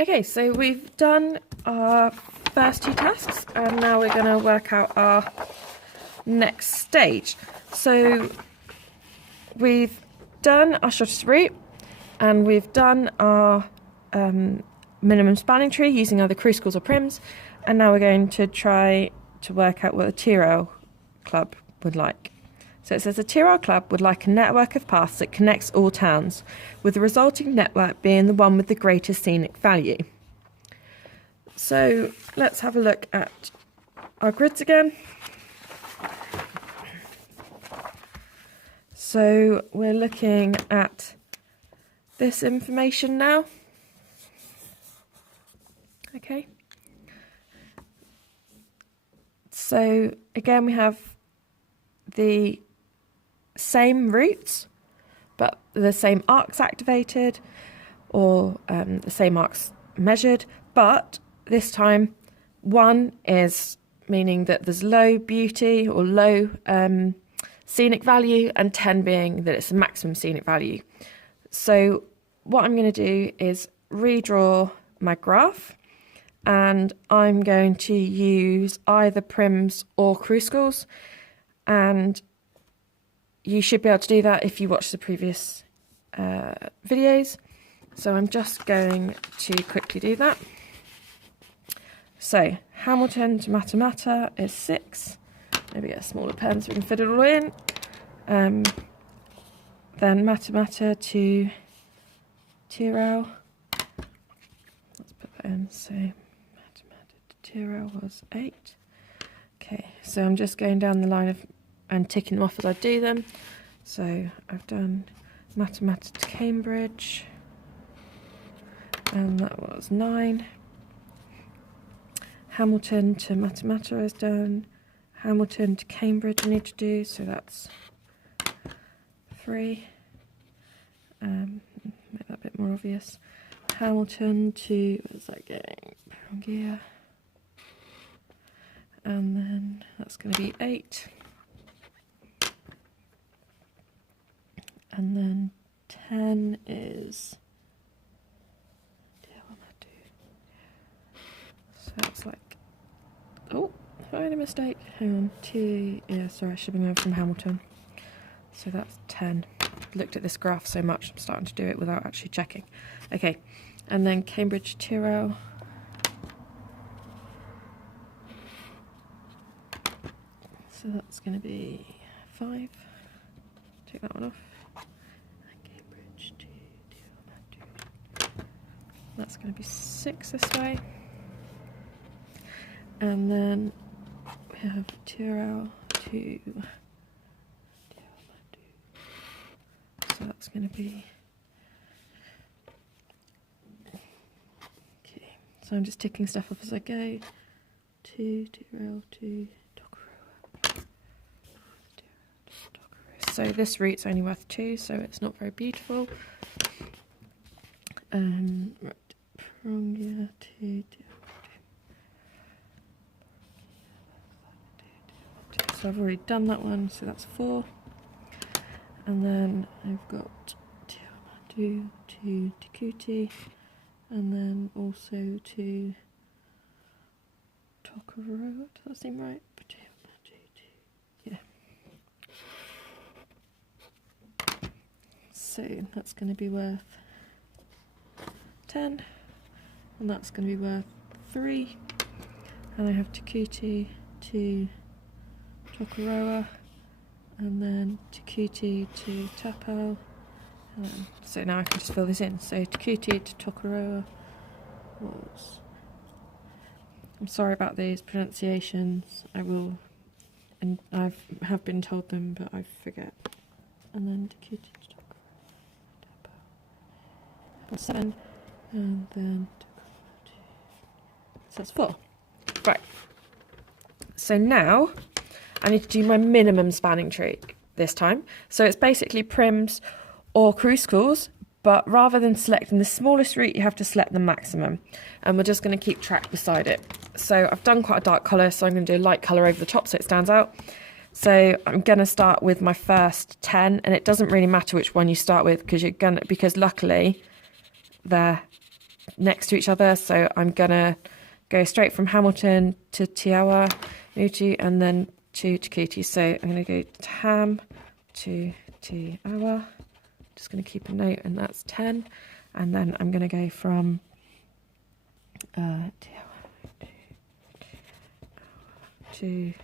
Okay, so we've done our first two tasks and now we're going to work out our next stage. So we've done our shortest route and we've done our minimum spanning tree using either Kruskals or Prims, and now we're going to try to work out what the T-Rail Club would like. So it says the T-Rail Club would like a network of paths that connects all towns, with the resulting network being the one with the greatest scenic value. So let's have a look at our grids again. So we're looking at this information now. Okay. So again, we have the same routes, but the same arcs activated, or the same arcs measured, but this time 1 is meaning that there's low beauty or low scenic value, and 10 being that it's a maximum scenic value. So what I'm going to do is redraw my graph, and I'm going to use either Prims or Kruskals, and you should be able to do that if you watch the previous videos. So I'm just going to quickly do that. So Hamilton to Matamata is 6. Maybe get a smaller pen so we can fit it all in. Then Matamata to T-Rail. Let's put that in. So Matamata to T-Rail was 8. Okay, so I'm just going down the line of and ticking them off as I do them. So I've done Matamata to Cambridge, and that was 9. Hamilton to Matamata is done. Hamilton to Cambridge I need to do, so that's 3. Make that a bit more obvious. Hamilton to, where's that going? Pangaea. And then that's going to be 8. And then 10 is, what am I doing? So that's like, oh, I made a mistake. Hang on, 2, yeah, sorry, I should be going from Hamilton. So that's 10. Looked at this graph so much, I'm starting to do it without actually checking. Okay, and then Cambridge T-Rail. So that's going to be 5. Take that one off. Cambridge to T-Rail. That's going to be 6 this way. And then we have T-Rail to, so that's going to be, okay, so I'm just ticking stuff off as I go. T-Rail to Tokoroa. So this route's only worth 2, so it's not very beautiful. Right, Pangaea to, so I've already done that one, so that's 4. And then I've got Tiamatu to Takuti, and then also to Tokoroa. Does that seem right? Yeah. So that's going to be worth 10, and that's going to be worth 3. And I have Takuti to Tokoroa, and then Takuti to Tapao. So now I can just fill this in. So Takuti to Tokoroa was, I'm sorry about these pronunciations, I will, and I have been told them, but I forget. And then Takuti to Tokoroa, Tapao, 7, and then Tokoroa to, so that's 4. Right. So now I need to do my minimum spanning tree this time. So it's basically Prims or Kruskals, but rather than selecting the smallest route, you have to select the maximum. And we're just going to keep track beside it. So I've done quite a dark colour, so I'm going to do a light colour over the top so it stands out. So I'm going to start with my first 10, and it doesn't really matter which one you start with because luckily they're next to each other, so I'm gonna go straight from Hamilton to Tiawa, Mutu, and then to Takuti. So I'm gonna go Tam to Tiawa. Just gonna keep a note, and that's 10. And then I'm gonna go from Tiawa to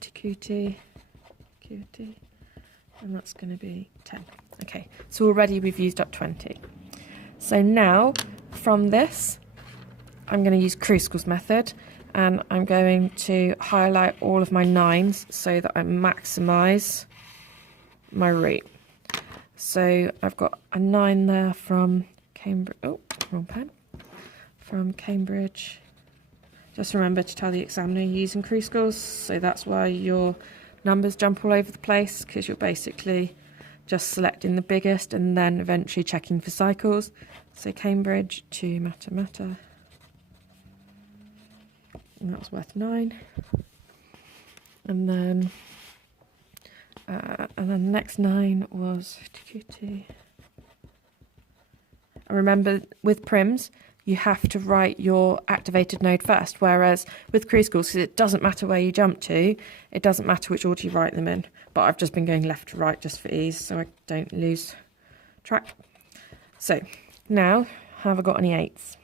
Takuti, and that's going to be 10. Okay, so already we've used up 20. So now from this, I'm going to use Kruskal's method, and I'm going to highlight all of my 9s so that I maximise my route. So I've got a 9 there from Cambridge. Oh, wrong pen. From Cambridge. Just remember to tell the examiner you're using Kruskals, so that's why your numbers jump all over the place, because you're basically just selecting the biggest and then eventually checking for cycles. So Cambridge to Mata, and that was worth 9. And then the next 9 was Takuti. I remember with prims, you have to write your activated node first, whereas with Kruskals, it doesn't matter where you jump to, it doesn't matter which order you write them in. But I've just been going left to right just for ease, so I don't lose track. So now, have I got any 8s?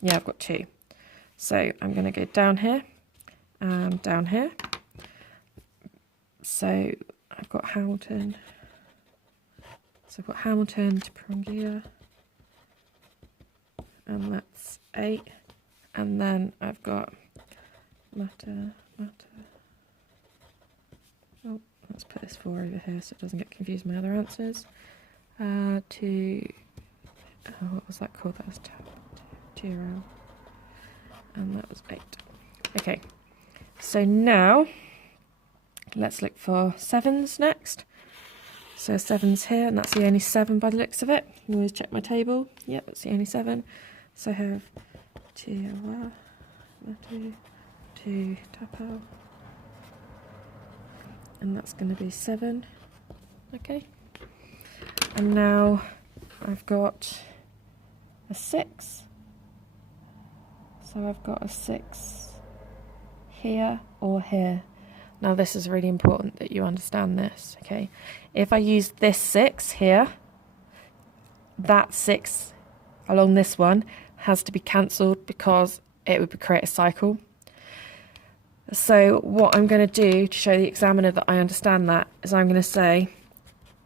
Yeah, I've got 2. So I'm going to go down here and down here. So I've got Hamilton. So I've got Hamilton to Prongia. And that's 8. And then I've got Mata. Oh, let's put this 4 over here so it doesn't get confused with my other answers. What was that called? That was Tiro. And that was 8. Okay, so now let's look for 7s next. So 7's here, and that's the only 7 by the looks of it. You can always check my table. Yep, it's the only 7. So I have Tiawa, Matu, to Tapao, and that's going to be 7. Okay, and now I've got a 6. So I've got a 6 here or here. Now this is really important that you understand this, okay? If I use this 6 here, that 6 along this one has to be cancelled because it would create a cycle. So what I'm going to do to show the examiner that I understand that is I'm going to say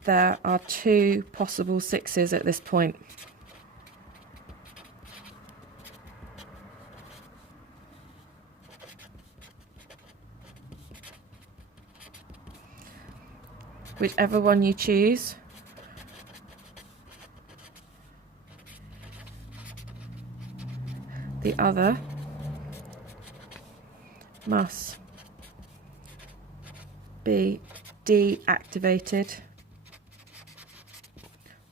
there are 2 possible 6s at this point. Whichever one you choose, the other must be deactivated,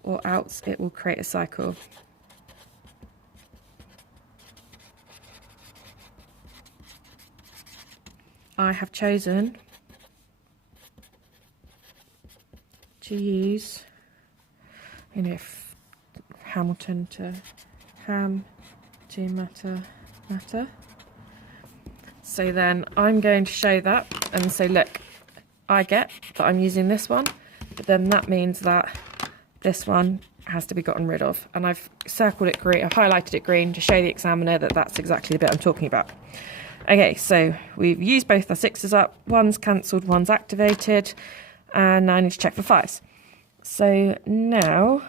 or else it will create a cycle. I have chosen to use, Hamilton to Ham to Mata. So then I'm going to show that and say, look, I get that I'm using this one, but then that means that this one has to be gotten rid of. And I've circled it green, I've highlighted it green to show the examiner that that's exactly the bit I'm talking about. Okay, so we've used both our 6s up, one's cancelled, one's activated, and now I need to check for 5s. So now,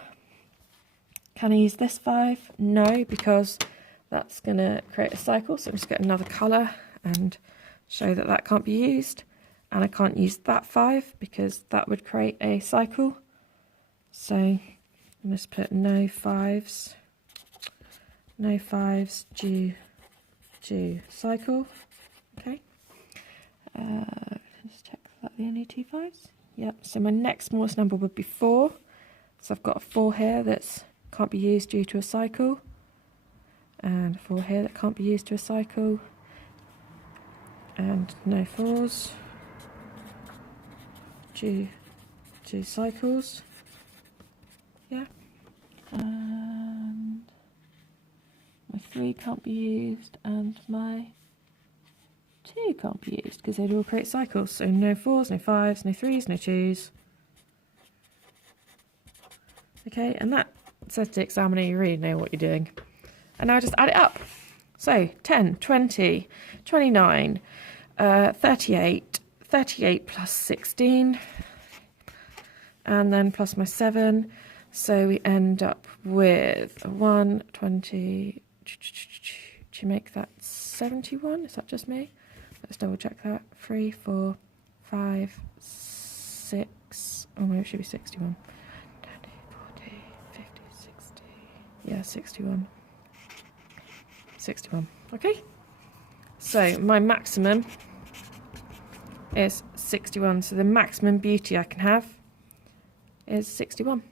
can I use this 5? No, because that's going to create a cycle. So I'm just get another colour and show that that can't be used. And I can't use that 5 because that would create a cycle. So I'm just put no 5s due cycle. Okay. Let's check that the only 2 5s. Yep. So my next smallest number would be 4. So I've got a 4 here that's can't be used due to a cycle, and a 4 here that can't be used to a cycle, and no 4s due to cycles. Yeah. And my 3 can't be used, and my 2 can't be used because they'd all create cycles. So no 4s, no 5s, no 3s, no 2s. Okay, and that says to the examiner you really know what you're doing. And now just add it up. So 10, 20, 29, 38, 38 plus 16, and then plus my 7. So we end up with 1, 20, to make that 71. Is that just me? Let's double check that. 3, 4, 5, 6. Oh, maybe it should be 61. 20, 40, 50, 60. Yeah, 61. 61. Okay. So my maximum is 61. So the maximum beauty I can have is 61.